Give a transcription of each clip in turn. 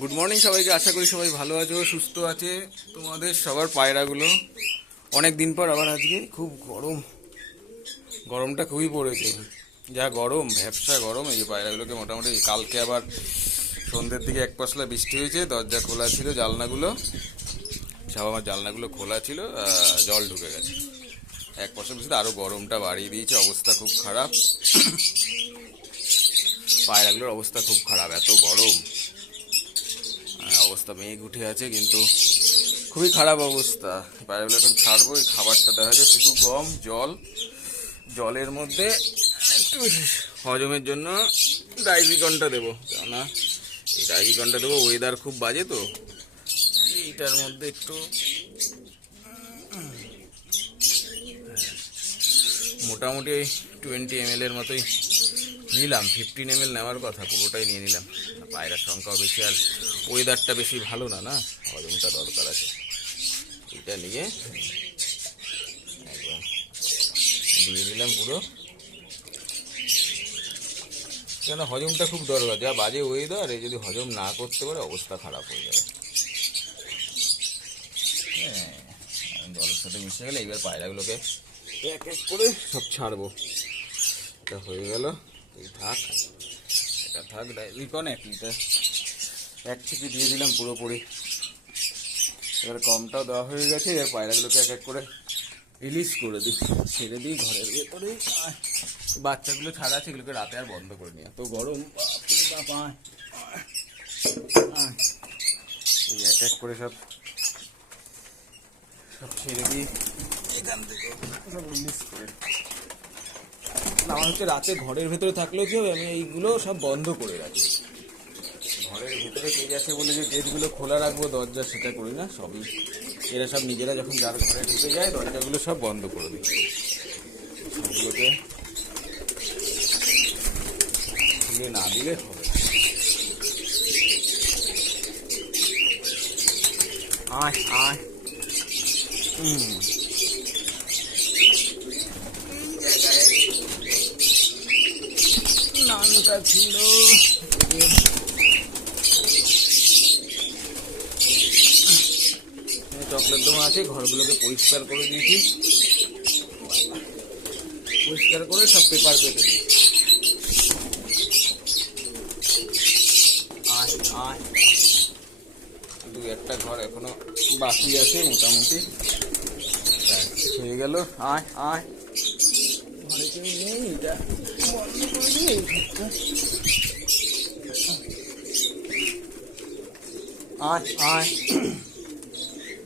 Good morning সবাইকে, আশা করি সবাই ভালো আছো, সুস্থ আছে। তোমাদের সবার পায়রাগুলো অনেক দিন পর আবার আজকে খুব গরম, গরমটা খুবই পড়েছে। যা গরম, ভ্যাপসা গরম। এই যে পায়রাগুলোকে মোটামুটি কালকে আবার সন্ধ্যের দিকে এক পশলা বৃষ্টি হয়েছে, দরজা খোলা ছিল, জানলাগুলো সব আমার জানলাগুলো খোলা ছিল, জল ঢুকে গেছে। এক পশলা বৃষ্টিতে আরও গরমটা বাড়িয়ে দিয়েছে, অবস্থা খুব খারাপ। পায়রাগুলোর অবস্থা খুব খারাপ, এত গরম অবস্থা। মেঘ উঠে আছে কিন্তু খুবই খারাপ অবস্থা। পায়রাগুলো এখন ছাড়বো। এই খাবারটা দেখা যাচ্ছে শুধু গম, জল, জলের মধ্যে একটু হজমের জন্য ডাইজিকনটা দেবো, কেননা এই ডাইজিকনটা দেবো। ওয়েদার খুব বাজে তো, এইটার মধ্যে একটু মোটামুটি 20 ml এর মতোই নিলাম। 15 ml নেওয়ার কথা, পুরোটাই নিয়ে নিলাম। পায়রার সংখ্যাও বেশি আর ওয়েদারটা বেশি ভালো না, না হজমটা দরকার আছে। এটা নিয়ে একদম দিয়ে দিলাম পুরো, কেন হজমটা খুব দরকার। যা বাজে ওয়েদার, এই যদি হজম না করতে পারে অবস্থা খারাপ হয়ে যাবে। হ্যাঁ, জলের সাথে মিশে গেলে এইবার পায়রাগুলোকে এক এক করে সব ছাড়বো। এটা হয়ে গেল, এই থাক, এটা থাক। ডাইজিকন 1 লিটার, 1 থেকে দিয়ে দিলাম পুরোপুরি। এবার কমটাও দেওয়া হয়ে গেছে। এবার পায়রাগুলোকে এক এক করে রিলিজ করে দিই, ছেড়ে দিই ঘরের ভেতরে। বাচ্চাগুলো ছাড়া আছে, এগুলোকে রাতে আর বন্ধ করে নিই, এত গরম। এই এক এক করে সব সব ছেড়ে দিই এখান থেকে, সব রিলিজ করে। আমার হচ্ছে রাতে ঘরের ভেতরে থাকলেও কি হবে, আমি এইগুলো সব বন্ধ করে রাখি। ঘরের ভেতরে কেজ আছে বলে যে গেটগুলো খোলা রাখবো, দরজা, সেটা করি না। সবই এরা সব নিজেরা যখন যার ঘরে ঢুকে যায়, দরজাগুলো সব বন্ধ করে দিই। সবগুলোকে খুলে না দিলে হবে। আয় আয়, নানটা ছিল, চকলেট দমা আছে। ঘরগুলোকে পরিষ্কার করে দিয়েছি, পরিষ্কার করে সব পেপার পেতে দিই। আয় আয়, দু একটা ঘর এখনো বাকি আছে, মোটামুটি হয়ে গেল। আয় আয়, ঘরে কেউ নেই, এটা বন্ধ করে দিই এই ঘরটা। আয় আয়,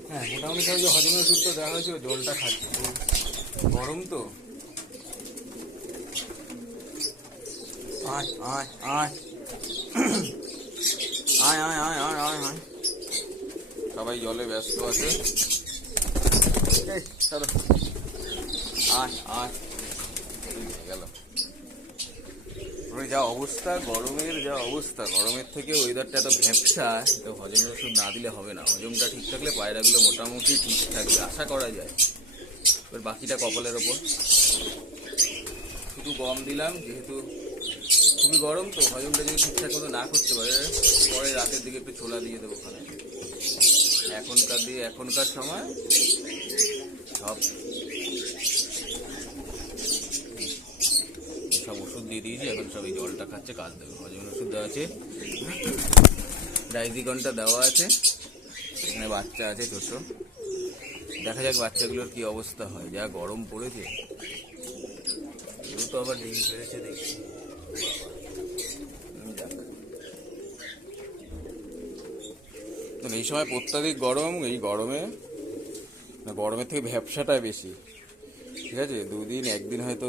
হ্যাঁ মোটামুটি সব যে হজমের ওষুধ তো দেওয়া হয়েছিল, জলটা খাচ্ছি, গরম তো। আয় আয় আয়, আয় আয় আয় আয় আয় আয়, সবাই জলে ব্যস্ত আছে। চলো আয় আয়, গেল। যা অবস্থা গরমের, যা অবস্থা গরমের থেকে ওয়েদারটা এত ভ্যাপসা, তো হজমের ওষুধ না দিলে হবে না। হজমটা ঠিক থাকলে পায়রাগুলো মোটামুটি ঠিক থাকবে, আশা করা যায়। এবার বাকিটা কপালের ওপর। শুধু গম দিলাম, যেহেতু খুবই গরম তো, হজমটা যদি ঠিকঠাক মতো না করতে পারে, পরে রাতের দিকে একটু ছোলা দিয়ে দেবো ওখানে। এখনকার সময় সব সব ওষুধ দিয়ে দিয়েছি, এখন সব এই জলটা খাচ্ছে, কাজ দেবে। হজমের ওষুধ দেওয়া আছে, ডাইজিকনটা দেওয়া আছে, এখানে বাচ্চা আছে ছোট। দেখা যাক বাচ্চাগুলোর কি অবস্থা হয়, যা গরম পড়েছে। কেউ তো আবার ডিম পেরেছে দেখছি। এই সময় অত্যাধিক গরম, এই গরমের থেকে ভ্যাপসাটাই বেশি। ঠিক আছে, একদিন হয়তো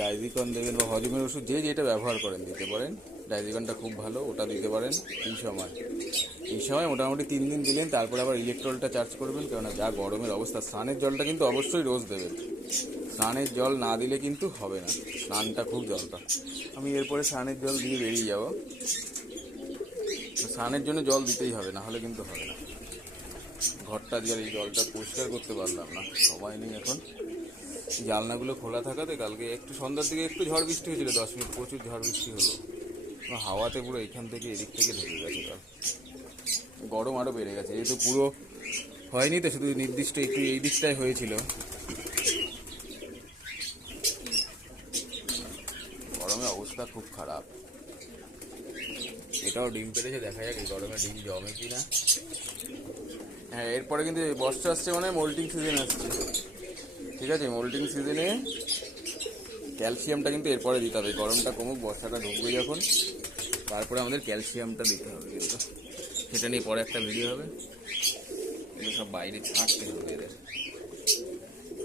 ডাইজিকন দেবেন, বা হজমের ওষুধ যে যেটা ব্যবহার করেন দিতে পারেন। ডাইজিকনটা খুব ভালো, ওটা দিতে পারেন। এই সময় মোটামুটি 3 দিন দিলেন, তারপরে আবার ইলেকট্রলটা চার্জ করবেন, কেননা যা গরমের অবস্থা। স্নানের জলটা কিন্তু অবশ্যই রোজ দেবেন, স্নানের জল না দিলে কিন্তু হবে না। স্নানটা খুব দরকার। আমি এরপরে স্নানের জল দিয়ে বেরিয়ে যাব, স্নানের জন্য জল দিতেই হবে, না হলে কিন্তু হবে না। ঘরটা দিয়ে এই জলটা পরিষ্কার করতে পারলাম না, সময় নেই এখন। জানলাগুলো খোলা থাকাতে কালকে একটু সন্ধ্যার দিকে একটু ঝড় বৃষ্টি হয়েছিল, 10 মিনিট প্রচুর ঝড় বৃষ্টি হলো। হাওয়াতে পুরো এখান থেকে এদিক থেকে ঢুকে গেছে জল। গরম আরো বেড়ে গেছে, যেহেতু পুরো হয়নি তো, শুধু নির্দিষ্ট একটু এই দিকটাই হয়েছিল। গরমে অবস্থা খুব খারাপ। এটাও ডিম পেড়েছে, দেখা যাক এই গরমে ডিম জমে কিনা। হ্যাঁ, এরপরে কিন্তু বর্ষা আসছে, মানে মোল্টিং সিজন আসছে, ঠিক আছে? মোল্টিং সিজনে ক্যালসিয়ামটা কিন্তু এরপরে দিতে হবে। গরমটা কমুক, বর্ষাটা ঢুকবে যখন, তারপরে আমাদের ক্যালসিয়ামটা দিতে হবে। কিন্তু সেটা নিয়ে পরে একটা ভিডিও হবে। এগুলো সব বাইরে ছাড়তে হবে, এদের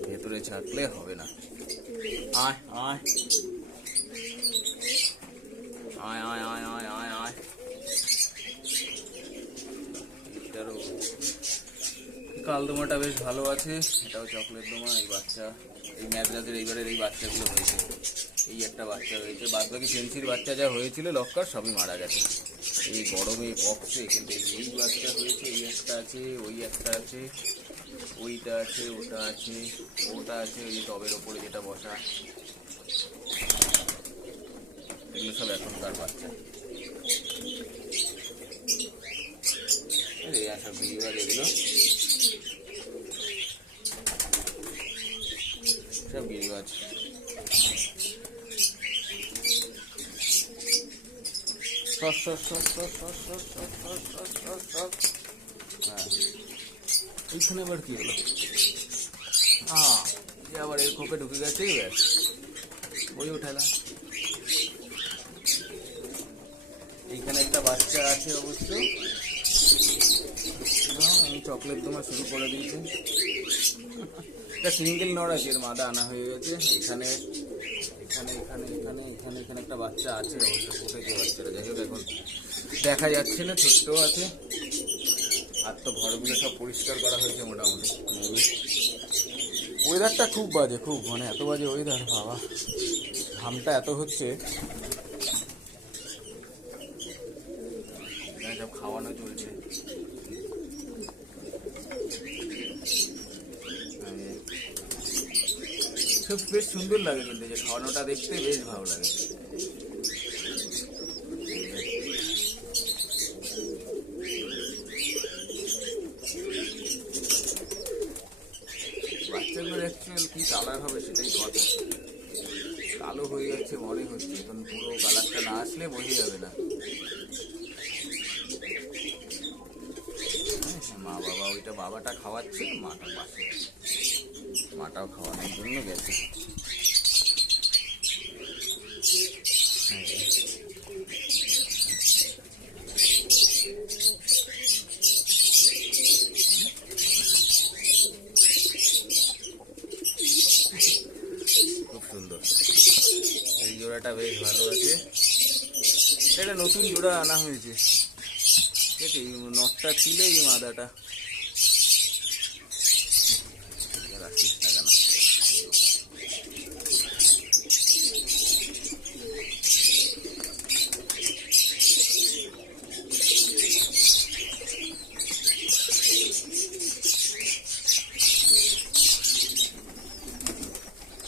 ভেতরে ছাড়লে হবে না। আয় আয় আয় আয় আয় আয় আয় আয়। এটারও কালদোমাটা বেশ ভালো আছে, এটাও চকলেট দোমা। এই বাচ্চা, এই ম্যাদ্রাসের এইবারের এই বাচ্চাগুলো হয়েছে, এই একটা বাচ্চা হয়েছে। বাদ বাকি ফেন্সির বাচ্চা যা হয়েছিল লক্কার সবই মারা গেছে এই গরমে পক্সে। কিন্তু এই বাচ্চা হয়েছে, এই একটা আছে, ওই একটা আছে, ওইটা আছে, ওটা আছে, ওটা আছে, ওই টবের ওপরে যেটা বসা, এগুলো সব এখনকার বাচ্চা। এই সব বিরিবার, এগুলো সব গিরিবাজ। হ্যাঁ, এইখানে আবার কি হলো? আবার এর খোপে ঢুকে গেছে, ওই উঠালা। এইখানে একটা বাচ্চা আছে অবশ্য, চকলেট তোমার শুরু করে দিয়েছে। একটা সিঙ্গেল নড় আছে, এর মাদা আনা হয়ে গেছে। এখানে এখানে এখানে এখানে এখানে এখানে একটা বাচ্চা আছে অবশ্য, ফুটেছে বাচ্চারা। যাই হোক, এখন দেখা যাচ্ছে না, ছোট্ট আছে। আর তো ঘরগুলো সব পরিষ্কার করা হয়েছে মোটামুটি। ওয়েদারটা খুব বাজে, খুব, মানে এত বাজে ওয়েদার, বাবা ঘামটা এত হচ্ছে। সব খাওয়ানো চলছে। সব বেশ সুন্দর লাগে, কিন্তু যে খাওয়ানোটা দেখতে বেশ ভালো লাগে। বাচ্চাগুলোর অ্যাকচুয়াল কি কালার হবে সেটাই কথা। কালো হয়ে যাচ্ছে মনে হচ্ছে, এখন পুরো কালারটা না আসলে বোঝা যাবে না। মা বাবা, ওইটা বাবাটা খাওয়াচ্ছে, মাটা পাশে, মাটাও খাওয়ানোর জন্য গেছে। খুব সুন্দর, এই জোড়াটা বেশ ভালো আছে। এটা নতুন জোড়া আনা হয়েছে, ঠিক আছে? নটটা ছিল এই মাদাটা, রাখিস না কেন?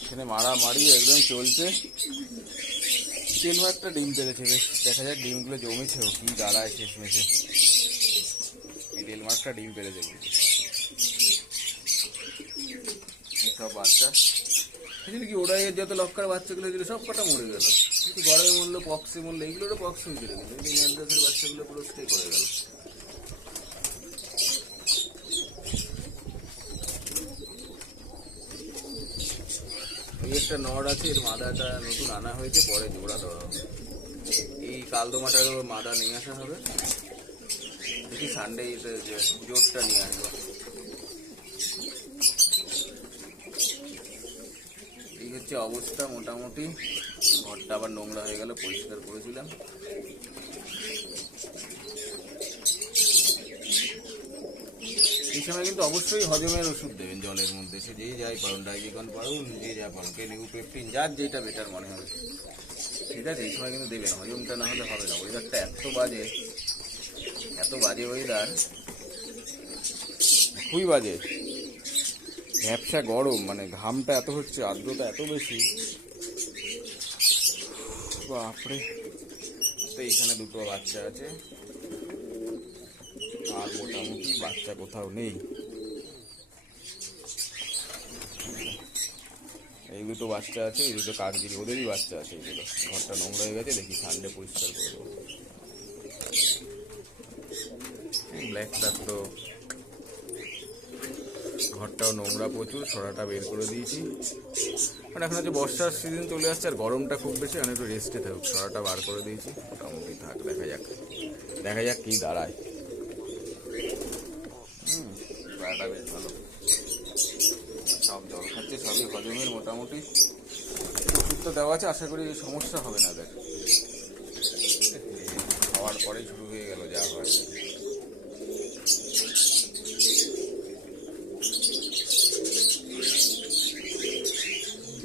এখানে মারামারি একদম চলছে। তেলমা একটা ডিম পেরেছে, বেশ দেখা যাক ডিমগুলো জমেছেও কি দাঁড়ায় শেষমেশে। এই তেলমার্কটা ডিম পেরেছে, সব বাচ্চা বুঝলি কি, ওরাই যত লক্কার বাচ্চাগুলো ছিল সব কটা মরে গেল। কিন্তু গরমে মরলো, পক্সে মরলো, এগুলোরও পক্স হয়েছিল, কিন্তু এই ম্যাদ্রাসের বাচ্চাগুলো পুরো স্টে করে গেল। এই একটা নড় আছে, এর মাদাটা নতুন আনা হয়েছে, পরে জোড়া দেওয়া হবে। এই কালদোমাটারও মাদা নিয়ে আসা হবে, দেখি সানডে জোরটা নিয়ে আসবো। এই হচ্ছে অবস্থা মোটামুটি। ঘরটা আবার নোংরা হয়ে গেল, পরিষ্কার করেছিলাম। এই সময় কিন্তু অবশ্যই হজমের ওষুধ দেবেন জলের মধ্যে, সে যেই যাই পারুন, ডাইজিকন পারুন, যে যা পারুন, নিউপেপটিন, যার যেটা বেটার মনে হবে, ঠিক আছে? এই সময় কিন্তু দেবেন, হজমটা না হলে হবে না। ওয়েদারটা এত বাজে, এত বাজে ওয়েদার, খুবই বাজে, ভ্যাপসা গরম, মানে ঘামটা এত হচ্ছে, আর্দ্রতা এত বেশি, বাপরে। আপাতত এইখানে দুটো বাচ্চা আছে, আর মোটামুটি বাচ্চা কোথাও নেই। এই দুটো বাচ্চা আছে, এই দুটো কাকজিরি, ওদেরই বাচ্চা আছে এইগুলো। ঘরটা নোংরা হয়ে গেছে, দেখি সানডে পরিষ্কার করে দেবো। ব্ল্যাকটার তো ঘরটাও নোংরা প্রচুর, সরাটা বের করে দিয়েছি। মানে এখন হচ্ছে বর্ষার সিজন চলে আসছে আর গরমটা খুব বেশি, মানে একটু রেস্টে থাকুক, সরাটা বার করে দিয়েছি। মোটামুটি থাক, দেখা যাক কি দাঁড়ায়। পায়রাটা বেশ ভালো, সব জল খাচ্ছে, সবই হজমের মোটামুটি ওষুধ তো দেওয়া আছে, আশা করি সমস্যা হবে না। দেখ খাওয়ার পরেই শুরু হয়ে গেল যা হয়।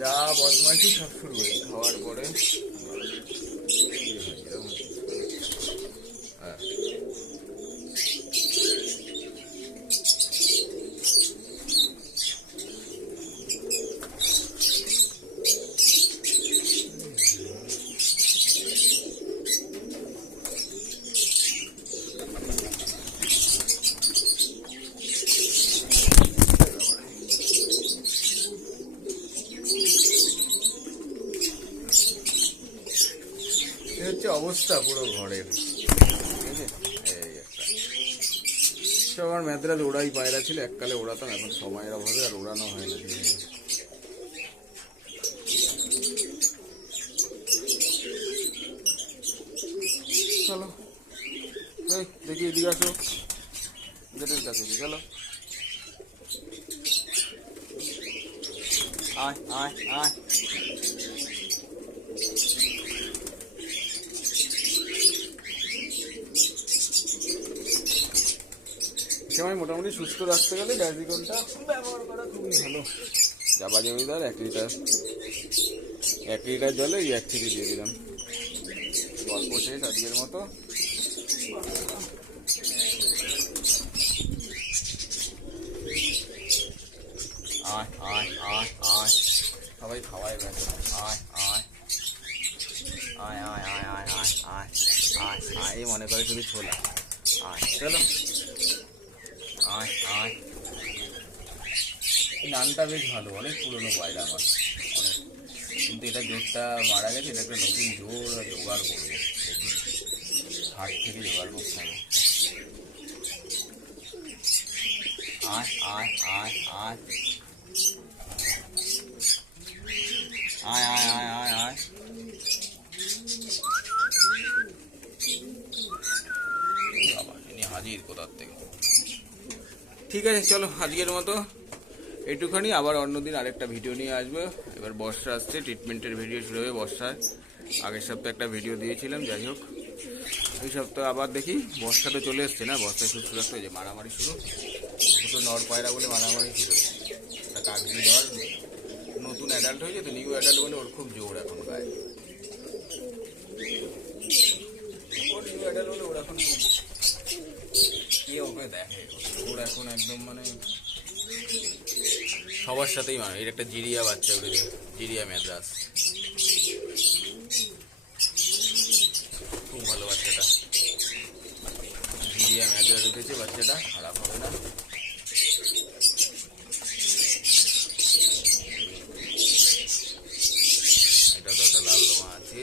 যা বদমাইশি সব শুরু হয়ে খাওয়ার পরে। হ্যাঁ, এই হচ্ছে অবস্থা পুরো ঘরের। ঠিক আছে, এই একটা সব আমার ম্যাদ্রাজ ওড়াই পায়রা ছিল, এককালে ওড়াতাম, এখন সময়ের অভাবে আর ওড়ানো হয় না। চলো এই দেখি এদিকে আসো, গেটের কাছে, চলো আয় আয় আয়। সময় মোটামুটি সুস্থ রাখতে গেলে ডাইজিকনটা ব্যবহার করা খুবই ভালো। যাবা জমিদার 1 লিটার জলে এই 1 থেকে দিয়ে দিলাম। গল্প শেষ আজকের মতো। আয় আয় আয় আয়, সবাই খাওয়াই গেছে। আয় আয় আয় আয় আয় আয় আয় আয় আয় আয়, এই মনে করে শুধু ছোলা। আয় চলো আয় আয়। এই নানটা বেশ ভালো, অনেক পুরনো পায়রা আমার অনেক, কিন্তু এটা জোরটা মারা গেছে, এটা একটা নতুন জোর জোগাড় করবো, দেখি হাট থেকে জোগাড় করতে হবে। আয় আয় আয় আয় আয় আয় আয় আয় আয়। বাবা ইনি হাজির কোথার থেকে। ঠিক আছে চলো আজকের মতো এইটুখানি, আবার অন্যদিন আরেকটা ভিডিও নিয়ে আসবো। এবার বর্ষা আসছে, ট্রিটমেন্টের ভিডিও শুরু হবে বর্ষায়। আগের সপ্তাহে একটা ভিডিও দিয়েছিলাম, যাই হোক এই সপ্তাহে আবার দেখি। বর্ষা তো চলে এসছে না, বর্ষায় সুস্থ রাখতে যে মারামারি শুরু, দুটো নর পায়রা বলে মারামারি শুরু। একটা কাকজি নর নতুন অ্যাডাল্ট হয়েছে তো, নিউ অ্যাডাল্ট বলে ওর খুব জোর এখন গায়ে। ওর নিউ অ্যাডাল্ট বলে ওর এখন খুব, কে ওকে দেখে, ওর এখন একদম মানে সবার সাথেই মানে। এর একটা জিরিয়া বাচ্চা উঠেছে, জিরিয়া ম্যাদ্রাস, খুব ভালো বাচ্চাটা। জিরিয়া ম্যাদ্রাস উঠেছে, বাচ্চাটা খারাপ হবে না। এটা তো একটা লাল লোমা আছে,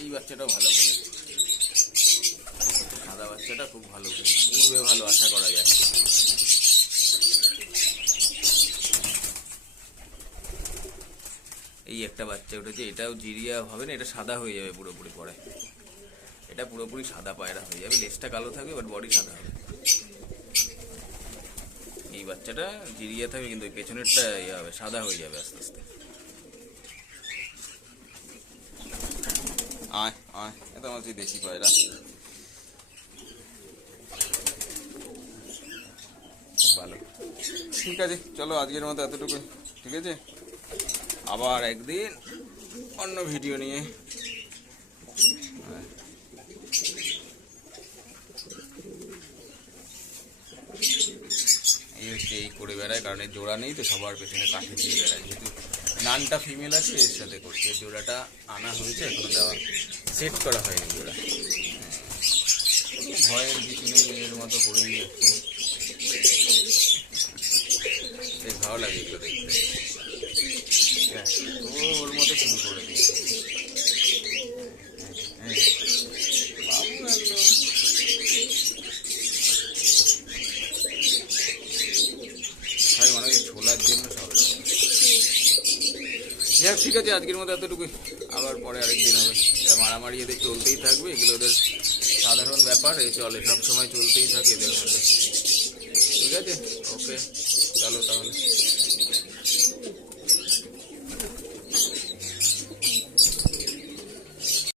এই বাচ্চাটাও ভালো বলে, সাদা বাচ্চাটা খুব ভালো, পূর্বে ভালো আশা করা যায়। এই একটা বাচ্চা উঠেছে, এটাও জিরিয়া হবে না, এটা সাদা হয়ে যাবে পুরোপুরি পরে, এটা পুরোপুরি সাদা পায়রা হয়ে যাবে, লেজটা কালো থাকবে বাট বডি সাদা হবে। এই বাচ্চাটা জিরিয়া থাকবে কিন্তু পেছনেরটা ইয়ে হবে, সাদা হয়ে যাবে আস্তে আস্তে। আয় আয়, এটা আমার সেই দেশি পায়রা, ভালো। ঠিক আছে চলো আজকের মতো এতটুকু, ঠিক আছে, আবার একদিন অন্য ভিডিও নিয়ে। এই হচ্ছে এই করে বেড়ায়, কারণ এর জোড়া নেই তো, সবার পেছনে কাঠি দিয়ে বেড়ায়। যেহেতু নানটা ফিমেল আছে এর সাথে করছে, জোড়াটা আনা হয়েছে, এখনো দেওয়া সেট করা হয়নি ওরা, ভয়ের কিছু নেই, এর মতো করেই যাচ্ছে। বেশ ভালো লাগে এগুলো দেখতে। ও ওর মতো শুরু করে দিয়েছে। বাবু একদম ভাই মনে হয় ছোলার জন্য সব রকম। যাক ঠিক আছে, আজকের মতো এতটুকুই, আবার পরে আরেকদিন হবে। মারামারি এদের চলতেই থাকবে, এগুলো ওদের সাধারণ ব্যাপার, এই চলে সব সময় চলতেই থাকে এদের মধ্যে। ঠিক আছে, ওকে, চলো তাহলে।